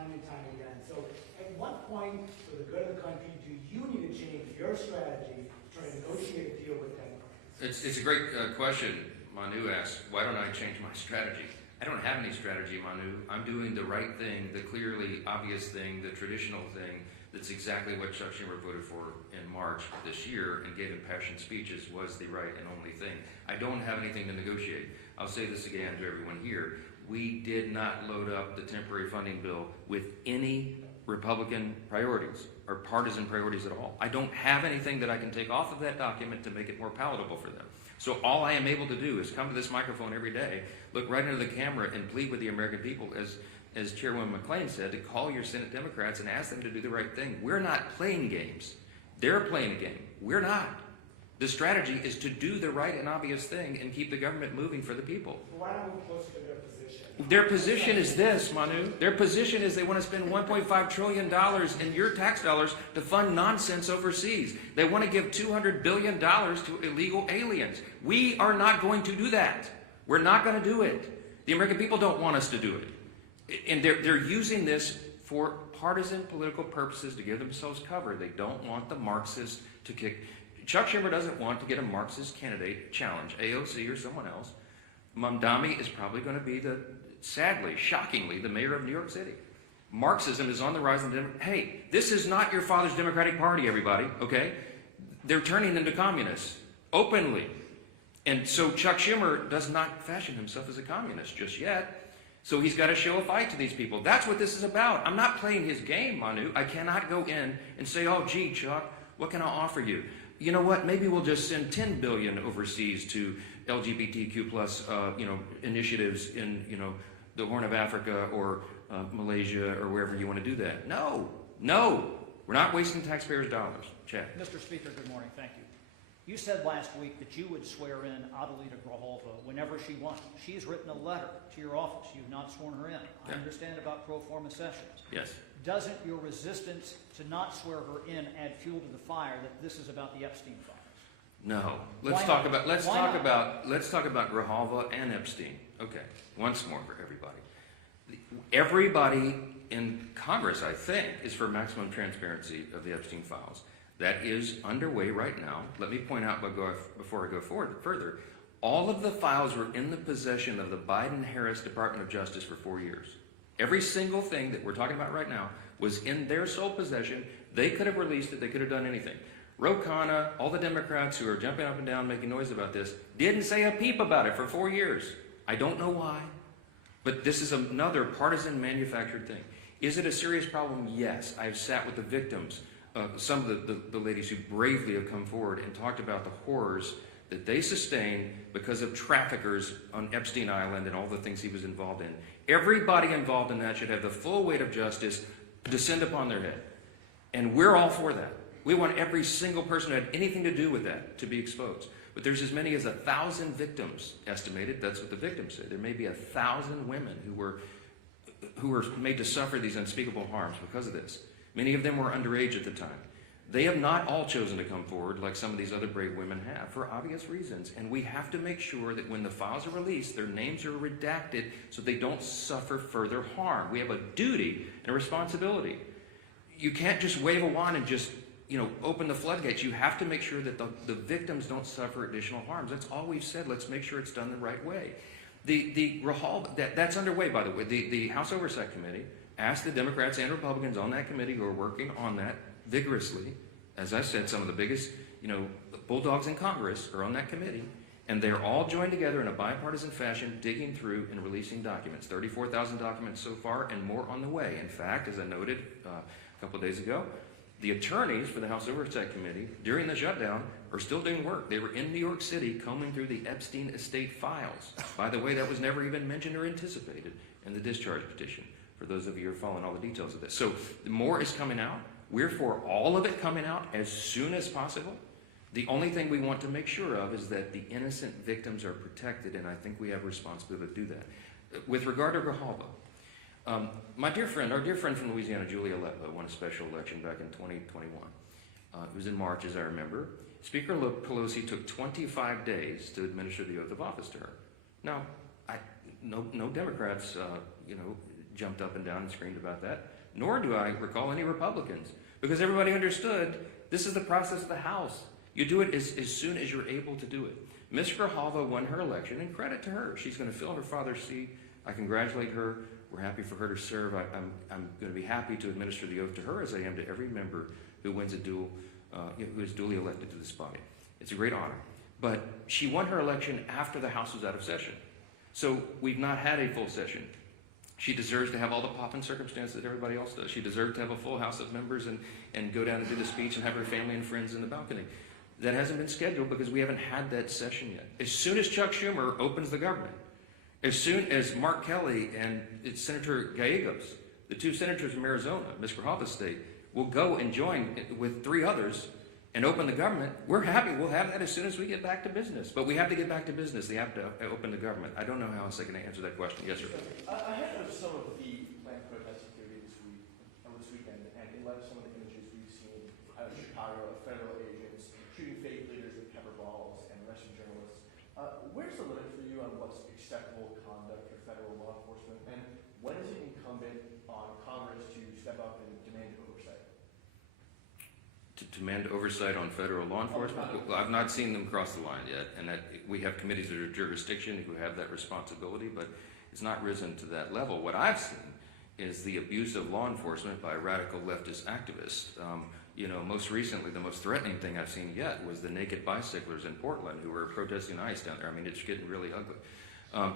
time and time again. So at what point, for the good of the country, do you need to change your strategy to try to negotiate a deal with Democrats? It's a great question. Manu asks, why don't I change my strategy? I don't have any strategy, Manu. I'm doing the right thing, the clearly obvious thing, the traditional thing. That's exactly what Chuck Schumer voted for in March this year and gave impassioned speeches was the right and only thing. I don't have anything to negotiate. I'll say this again to everyone here. We did not load up the temporary funding bill with any Republican priorities or partisan priorities at all. I don't have anything that I can take off of that document to make it more palatable for them. So all I am able to do is come to this microphone every day, look right into the camera and plead with the American people, as Chairwoman McClain said, to call your Senate Democrats and ask them to do the right thing. We're not playing games. They're playing a game. We're not. The strategy is to do the right and obvious thing and keep the government moving for the people. Why don't we close to their position? Their position is this, Manu. Their position is they want to spend $1.5 trillion in your tax dollars to fund nonsense overseas. They want to give $200 billion to illegal aliens. We are not going to do that. We're not going to do it. The American people don't want us to do it. And they're using this for partisan political purposes to give themselves cover. They don't want the Marxists to kick. Chuck Schumer doesn't want to get a Marxist candidate challenge, AOC or someone else. Mamdani is probably going to be sadly, shockingly, the mayor of New York City. Marxism is on the rise. Hey, this is not your father's Democratic Party, everybody, okay? They're turning into communists, openly. And so Chuck Schumer does not fashion himself as a communist just yet. So he's got to show a fight to these people. That's what this is about. I'm not playing his game, Manu. I cannot go in and say, oh, gee, Chuck, what can I offer you? You know what? Maybe we'll just send $10 billion overseas to LGBTQ plus, initiatives in, the Horn of Africa or Malaysia or wherever you want to do that. No, we're not wasting taxpayers' dollars. Chad. Mr. Speaker, good morning. Thank you. You said last week that you would swear in Adelita Grijalva whenever she wants. She's written a letter to your office. You've not sworn her in. Yeah. I understand about pro forma sessions. Yes. Doesn't your resistance to not swear her in add fuel to the fire that this is about the Epstein files? No. Let's talk about Grijalva and Epstein. Okay. Once more for everybody. Everybody in Congress, I think, is for maximum transparency of the Epstein files. That is underway right now. Let me point out before I go further, all of the files were in the possession of the Biden-Harris Department of Justice for 4 years. Every single thing that we're talking about right now was in their sole possession. They could have released it. They could have done anything. Ro Khanna, all the Democrats who are jumping up and down making noise about this, didn't say a peep about it for 4 years. I don't know why, but this is another partisan manufactured thing. Is it a serious problem? Yes. I've sat with the victims. Some of the ladies who bravely have come forward and talked about the horrors that they sustained because of traffickers on Epstein Island and all the things he was involved in. Everybody involved in that should have the full weight of justice descend upon their head. And we're all for that. We want every single person who had anything to do with that to be exposed. But there's as many as 1,000 victims estimated. That's what the victims say. There may be 1,000 women who were made to suffer these unspeakable harms because of this. Many of them were underage at the time. They have not all chosen to come forward like some of these other brave women have for obvious reasons. And we have to make sure that when the files are released, their names are redacted so they don't suffer further harm. We have a duty and a responsibility. You can't just wave a wand and just, open the floodgates. You have to make sure that the victims don't suffer additional harms. That's all we've said. Let's make sure it's done the right way. That's underway, by the way. The House Oversight Committee asked the Democrats and Republicans on that committee who are working on that vigorously. As I said, some of the biggest, bulldogs in Congress are on that committee, and they're all joined together in a bipartisan fashion, digging through and releasing documents. 34,000 documents so far, and more on the way. In fact, as I noted a couple of days ago, the attorneys for the House Oversight Committee, during the shutdown, are still doing work. They were in New York City combing through the Epstein estate files. By the way, that was never even mentioned or anticipated in the discharge petition, for those of you who are following all the details of this. So more is coming out. We're for all of it coming out as soon as possible. The only thing we want to make sure of is that the innocent victims are protected, and I think we have a responsibility to do that. With regard to Grijalva, our dear friend from Louisiana, Julia Letlow, won a special election back in 2021. It was in March, as I remember. Speaker Pelosi took 25 days to administer the oath of office to her. Now, no Democrats, jumped up and down and screamed about that, nor do I recall any Republicans, because everybody understood this is the process of the House. You do it as soon as you're able to do it. Ms. Grijalva won her election, and credit to her. She's going to fill her father's seat. I congratulate her. We're happy for her to serve. I'm going to be happy to administer the oath to her, as I am to every member who wins who is duly elected to this body. It's a great honor. But she won her election after the House was out of session. So we've not had a full session. She deserves to have all the pomp and circumstance that everybody else does. She deserves to have a full House of members and go down and do the speech and have her family and friends in the balcony. That hasn't been scheduled because we haven't had that session yet. As soon as Chuck Schumer opens the government, as soon as Mark Kelly and Senator Gallegos, the two senators from Arizona, Ms. Grijalva's state, will go and join with 3 others and open the government, we're happy. We'll have that as soon as we get back to business. But we have to get back to business. They have to open the government. I don't know how else I can answer that question. Yes, sir. Ahead of some of the planned protest activity this weekend, and in light of some of the images we've seen out of Chicago, of federal agents shooting fake leaders with pepper balls and arresting journalists, where's the limit for you on what's acceptable conduct for federal law enforcement, and when is it incumbent on Congress to step up and demand oversight? To demand oversight on federal law enforcement? Well, I've not seen them cross the line yet, and that we have committees that are jurisdiction who have that responsibility, but it's not risen to that level. What I've seen is the abuse of law enforcement by radical leftist activists. Most recently, the most threatening thing I've seen yet was the naked bicyclers in Portland who were protesting ICE down there. I mean, it's getting really ugly.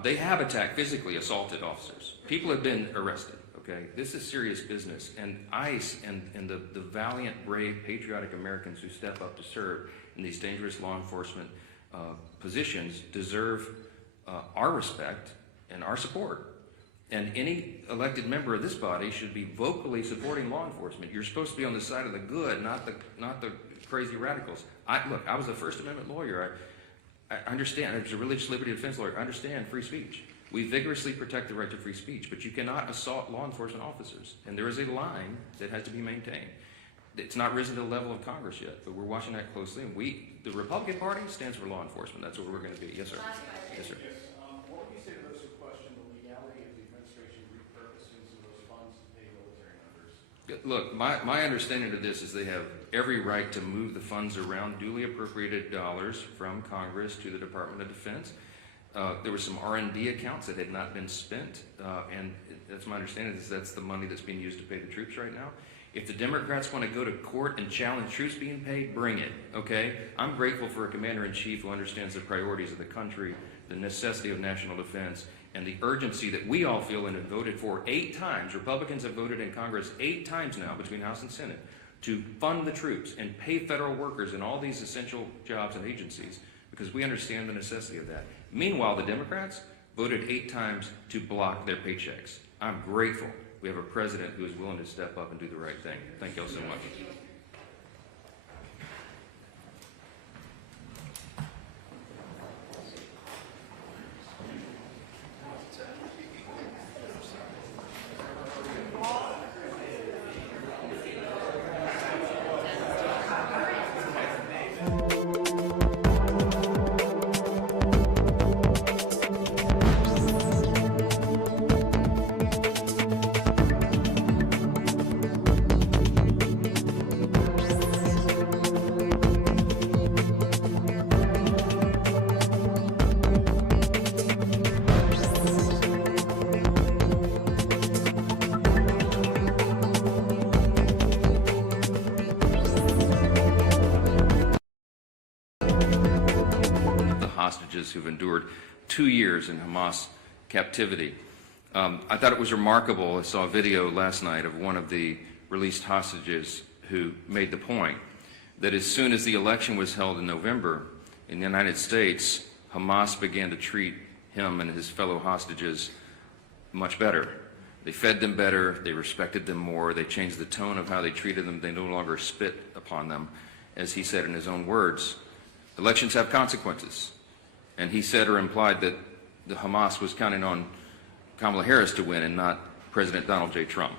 They have attacked, physically assaulted officers. People have been arrested. Okay, this is serious business, and ICE and the valiant, brave, patriotic Americans who step up to serve in these dangerous law enforcement positions deserve our respect and our support. And any elected member of this body should be vocally supporting law enforcement. You're supposed to be on the side of the good, not the crazy radicals. Look, I was a First Amendment lawyer. I understand. I was a religious liberty defense lawyer. I understand free speech. We vigorously protect the right to free speech, but you cannot assault law enforcement officers. And there is a line that has to be maintained. It's not risen to the level of Congress yet, but we're watching that closely. And the Republican Party stands for law enforcement. That's what we're going to be. Yes, sir. Yes, sir. What would you say to those who question the legality of the administration repurposing some of those funds to pay military members? Look, my understanding of this is they have every right to move the funds around, duly appropriated dollars from Congress to the Department of Defense. There were some R&D accounts that had not been spent, and that's my understanding is that's the money that's being used to pay the troops right now. If the Democrats want to go to court and challenge troops being paid, bring it, okay? I'm grateful for a commander-in-chief who understands the priorities of the country, the necessity of national defense, and the urgency that we all feel and have voted for 8 times. Republicans have voted in Congress 8 times now between House and Senate to fund the troops and pay federal workers in all these essential jobs and agencies because we understand the necessity of that. Meanwhile, the Democrats voted 8 times to block their paychecks. I'm grateful we have a president who is willing to step up and do the right thing. Thank you all so much. Hostages who've endured 2 years in Hamas captivity. I thought it was remarkable. I saw a video last night of one of the released hostages who made the point that as soon as the election was held in November in the United States, Hamas began to treat him and his fellow hostages much better. They fed them better, they respected them more, they changed the tone of how they treated them, they no longer spit upon them. As he said in his own words, elections have consequences. And he said or implied that the Hamas was counting on Kamala Harris to win and not President Donald J. Trump.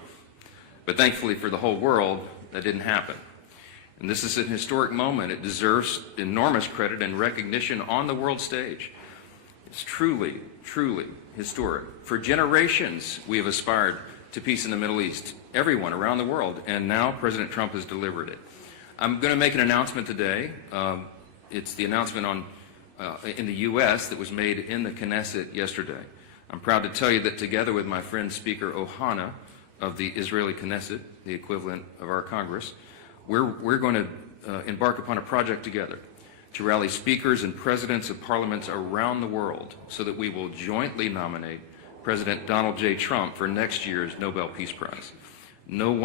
But thankfully for the whole world, that didn't happen. And this is an historic moment. It deserves enormous credit and recognition on the world stage. It's truly, truly historic. For generations, we have aspired to peace in the Middle East, everyone around the world, and now President Trump has delivered it. I'm going to make an announcement today. It's the announcement in the U.S. that was made in the Knesset yesterday. I'm proud to tell you that together with my friend Speaker Ohana of the Israeli Knesset, the equivalent of our Congress, we're going to embark upon a project together to rally speakers and presidents of parliaments around the world so that we will jointly nominate President Donald J. Trump for next year's Nobel Peace Prize. No one